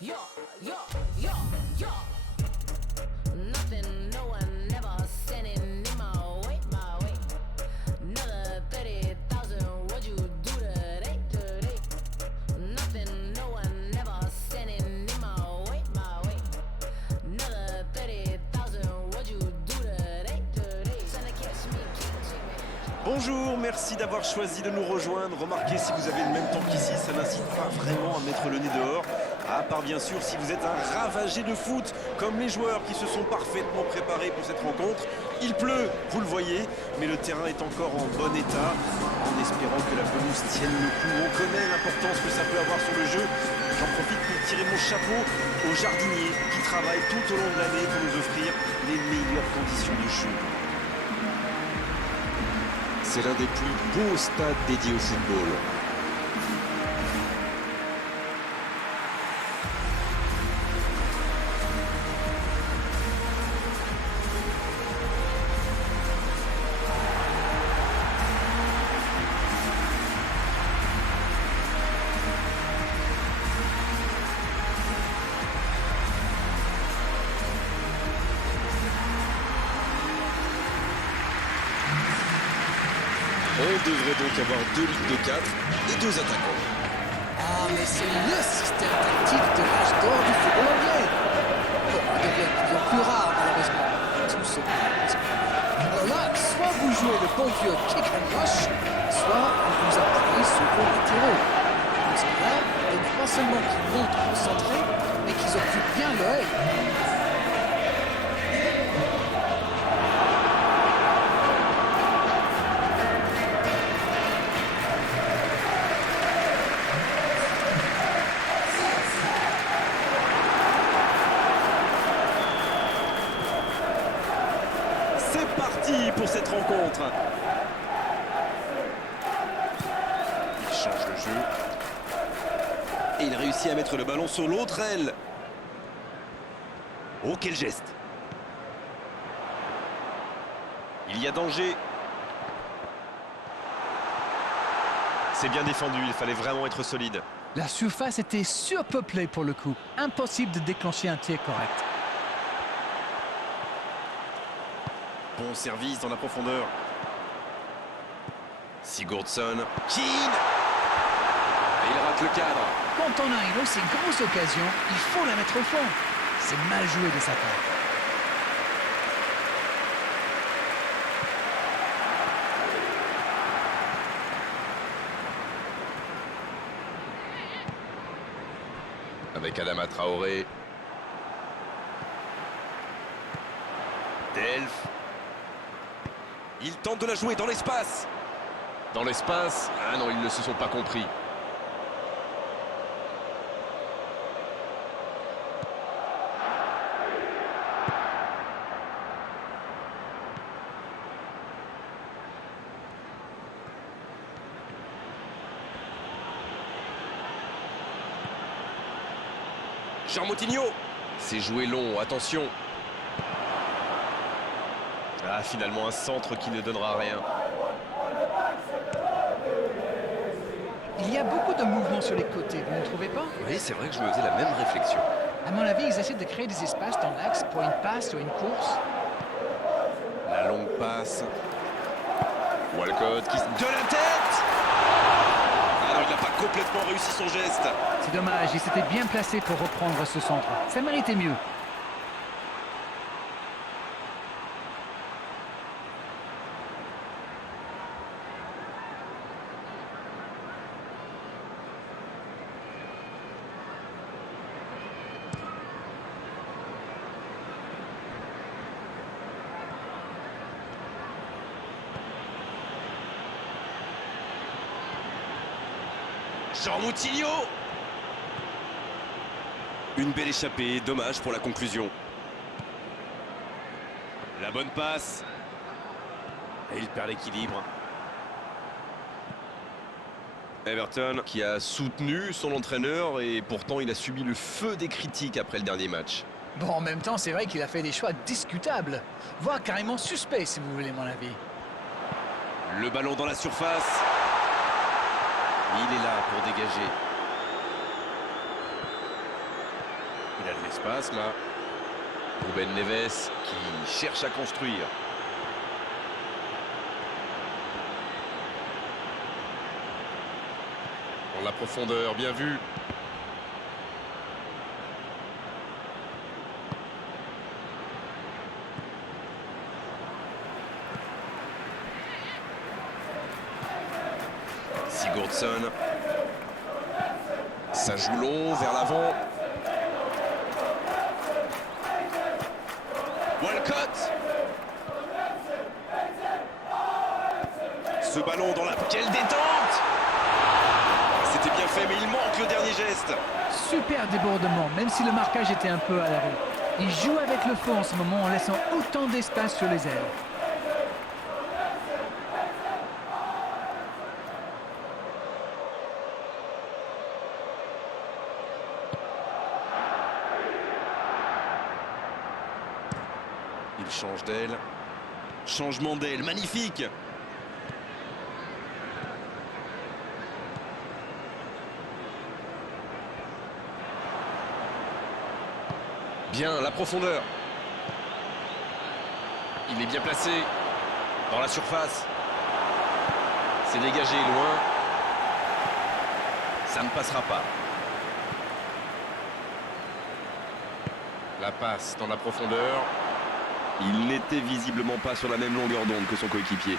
Yo, yo, yo, yo. Nothing, no one never standing in my way, my way. Another 30,000, what you do today, today? Nothing, no one never standing in my way, my way. Another 30,000, what you do today, today? Trying to catch me, me. Bonjour, merci d'avoir choisi de nous rejoindre. Remarquez, si vous avez le même temps qu'ici, ça n'incite pas vraiment à mettre le nez dehors. À part bien sûr si vous êtes un ravagé de foot, comme les joueurs qui se sont parfaitement préparés pour cette rencontre. Il pleut, vous le voyez, mais le terrain est encore en bon état, en espérant que la pelouse tienne le coup. On connaît l'importance que ça peut avoir sur le jeu. J'en profite pour tirer mon chapeau aux jardiniers qui travaillent tout au long de l'année pour nous offrir les meilleures conditions de jeu. C'est l'un des plus beaux stades dédiés au football. On devrait donc avoir 2 ligues de 4 et 2 attaquants. Ah, mais c'est le système tactique de l'âge d'or du football anglais. Bon, il devient de plus en plus rare, malheureusement. Tout ce Alors là, soit vous jouez le bon vieux kick and rush, soit on vous appuie sur vos latéraux. Dans ce cas-là, il faut pas seulement qu'ils montent concentrés, mais qu'ils occupent bien l'œil. C'est parti pour cette rencontre. Il change le jeu. Et il réussit à mettre le ballon sur l'autre aile. Oh, quel geste! Il y a danger. C'est bien défendu, il fallait vraiment être solide. La surface était surpeuplée pour le coup. Impossible de déclencher un tir correct. Bon service dans la profondeur. Sigurdsson. Keane. Et il rate le cadre. Quand on a une aussi grosse occasion, il faut la mettre au fond. C'est mal joué de sa part. Avec Adama Traoré. Delph. Il tente de la jouer dans l'espace. Dans l'espace. Ah non, ils ne se sont pas compris. Jean Moutinho. C'est joué long, attention. Ah, finalement un centre qui ne donnera rien. Il y a beaucoup de mouvements sur les côtés, vous ne trouvez pas? Oui, c'est vrai que je me faisais la même réflexion. À mon avis, ils essaient de créer des espaces dans l'axe pour une passe ou une course. La longue passe. Walcott qui... De la tête. Ah non, il n'a pas complètement réussi son geste. C'est dommage, il s'était bien placé pour reprendre ce centre. Ça méritait mieux. Jean Moutinho. Une belle échappée, dommage pour la conclusion. La bonne passe. Et il perd l'équilibre. Everton qui a soutenu son entraîneur et pourtant il a subi le feu des critiques après le dernier match. Bon, en même temps, c'est vrai qu'il a fait des choix discutables, voire carrément suspects, si vous voulez mon avis. Le ballon dans la surface. Il est là pour dégager. Il a de l'espace là. Ruben Neves qui cherche à construire. Dans la profondeur, bien vu. Sigurdsson. Ça joue long vers l'avant. Walcott. Ce ballon dans la... Quelle détente! C'était bien fait, mais il manque le dernier geste. Super débordement, même si le marquage était un peu à la rue. Il joue avec le feu en ce moment en laissant autant d'espace sur les ailes. Il change d'aile. Changement d'aile, magnifique. Bien, la profondeur. Il est bien placé. Dans la surface. C'est dégagé loin. Ça ne passera pas. La passe dans la profondeur. Il n'était visiblement pas sur la même longueur d'onde que son coéquipier.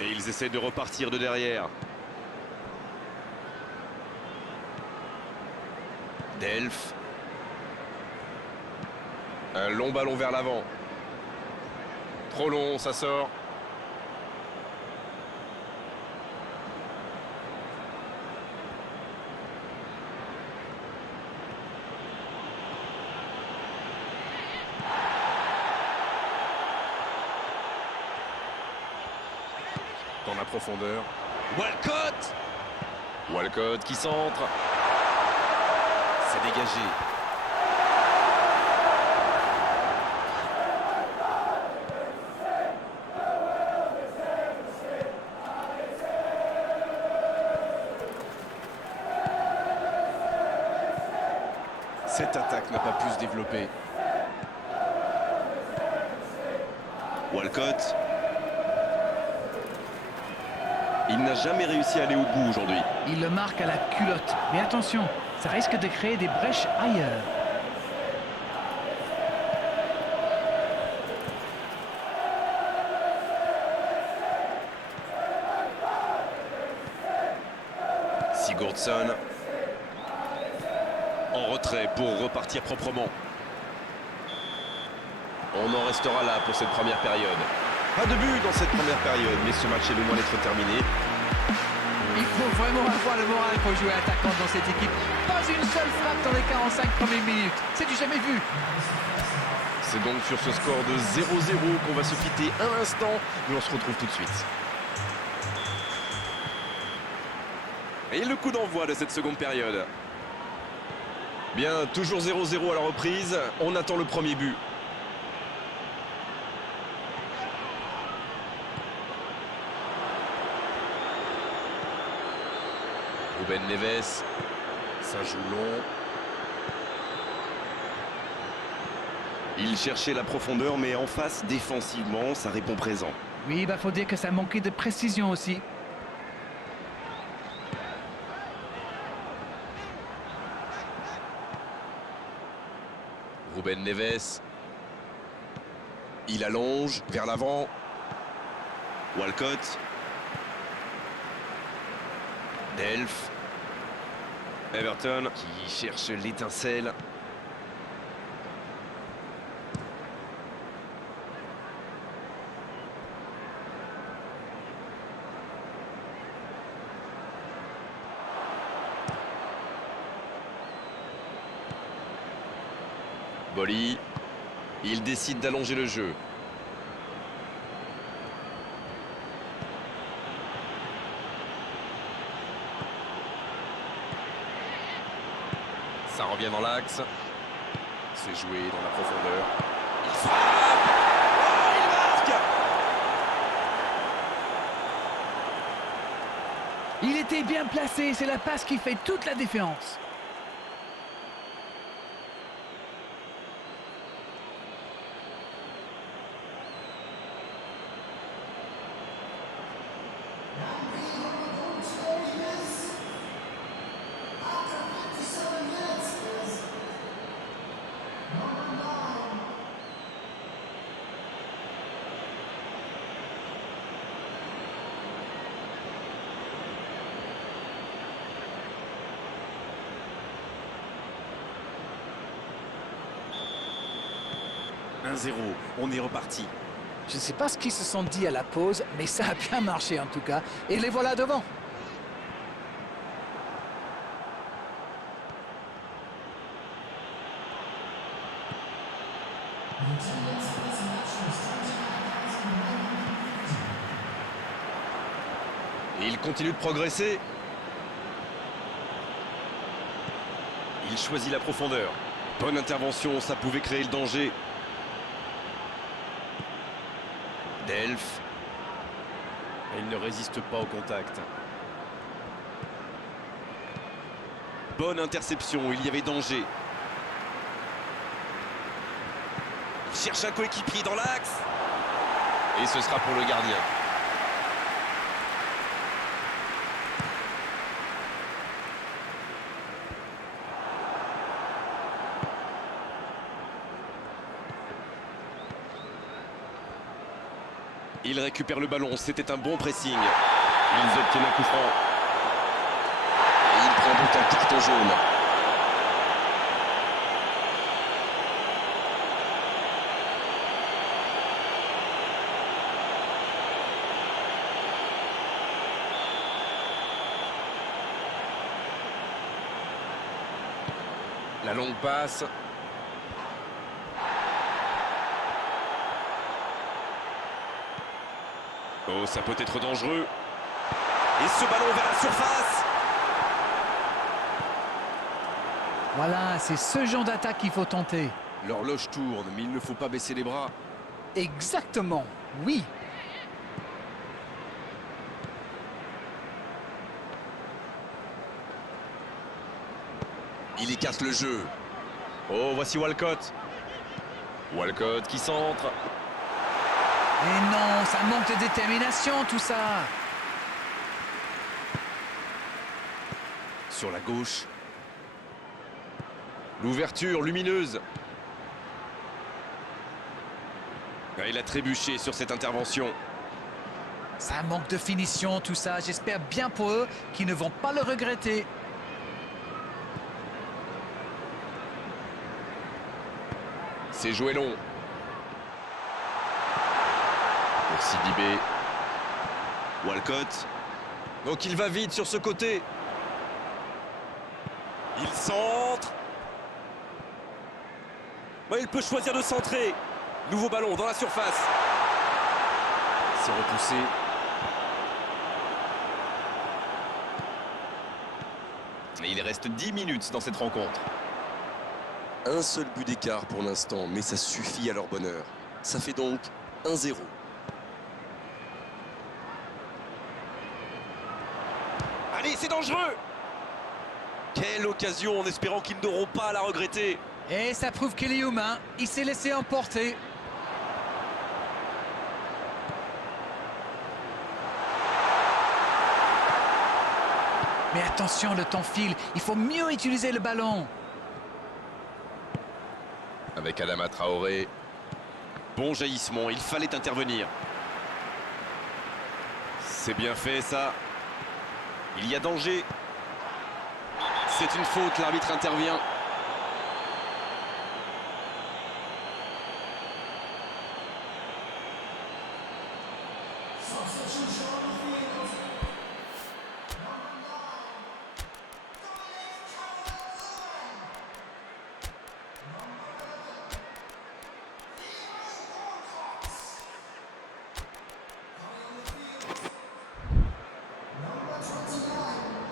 Et ils essaient de repartir de derrière. Delph. Un long ballon vers l'avant. Trop long, ça sort. Dans la profondeur. Walcott. Walcott qui centre. C'est dégagé. Cette attaque n'a pas pu se développer. Walcott. Il n'a jamais réussi à aller au bout aujourd'hui. Il le marque à la culotte. Mais attention, ça risque de créer des brèches ailleurs. Sigurdsson. En retrait pour repartir proprement. On en restera là pour cette première période. Pas de but dans cette première période, mais ce match est loin d'être terminé. Il faut vraiment avoir le moral pour jouer attaquant dans cette équipe. Pas une seule frappe dans les 45 premières minutes. C'est du jamais vu. C'est donc sur ce score de 0-0 qu'on va se quitter un instant, mais on se retrouve tout de suite. Et le coup d'envoi de cette seconde période. Bien, toujours 0-0 à la reprise. On attend le premier but. Ruben Neves. Ça joue long. Il cherchait la profondeur, mais en face, défensivement, ça répond présent. Oui, il faut dire que ça manquait de précision aussi. Ruben Neves. Il allonge vers l'avant. Walcott. Delph. Everton. Qui cherche l'étincelle. Boli. Il décide d'allonger le jeu. Ça revient dans l'axe. C'est joué dans la profondeur. Il frappe. Il était bien placé, c'est la passe qui fait toute la différence. « 1-0, on est reparti. Je ne sais pas ce qu'ils se sont dit à la pause, mais ça a bien marché en tout cas. Et les voilà devant. Et il continue de progresser. Il choisit la profondeur. Bonne intervention, ça pouvait créer le danger. Delph. Et il ne résiste pas au contact. Bonne interception, il y avait danger. Il cherche un coéquipier dans l'axe. Et ce sera pour le gardien. Il récupère le ballon, c'était un bon pressing. Ils obtiennent un coup franc. Et il prend donc un carton jaune. La longue passe. Oh, ça peut être dangereux. Et ce ballon vers la surface. Voilà, c'est ce genre d'attaque qu'il faut tenter. L'horloge tourne, mais il ne faut pas baisser les bras. Exactement, oui. Il écarte le jeu. Oh, voici Walcott. Walcott qui centre. Mais non, ça manque de détermination tout ça. Sur la gauche. L'ouverture lumineuse. Ah, il a trébuché sur cette intervention. Ça manque de finition tout ça. J'espère bien pour eux qu'ils ne vont pas le regretter. C'est joué long. Pour Sidibé. Walcott. Donc il va vite sur ce côté. Il centre. Ouais, il peut choisir de centrer. Nouveau ballon dans la surface. C'est repoussé. Et il reste 10 minutes dans cette rencontre. Un seul but d'écart pour l'instant, mais ça suffit à leur bonheur. Ça fait donc 1-0. Allez, c'est dangereux! Quelle occasion, en espérant qu'ils n'auront pas à la regretter. Et ça prouve qu'il est humain. Il s'est laissé emporter. Mais attention, le temps file. Il faut mieux utiliser le ballon. Avec Adama Traoré. Bon jaillissement, il fallait intervenir. C'est bien fait, ça. Il y a danger. C'est une faute, l'arbitre intervient.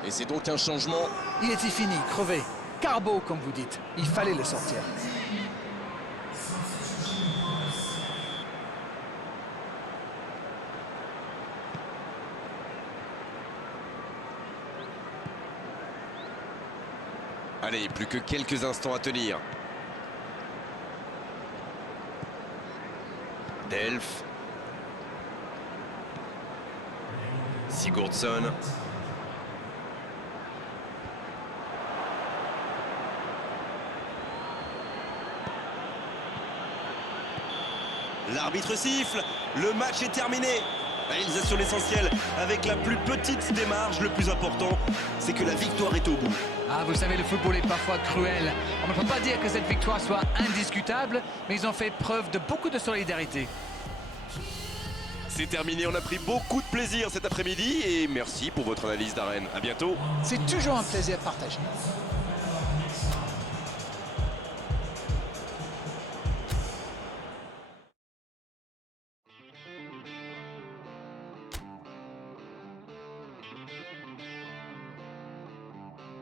Et c'est donc un changement. Il était fini, crevé. Carbo, comme vous dites. Il fallait le sortir. Allez, plus que quelques instants à tenir. Delph. Sigurdsson. L'arbitre siffle, le match est terminé. Réalisation l'essentiel avec la plus petite des marges. Le plus important, c'est que la victoire est au bout. Ah, vous savez, le football est parfois cruel. On ne peut pas dire que cette victoire soit indiscutable, mais ils ont fait preuve de beaucoup de solidarité. C'est terminé, on a pris beaucoup de plaisir cet après-midi et merci pour votre analyse d'arène. À bientôt. C'est toujours un plaisir partagé.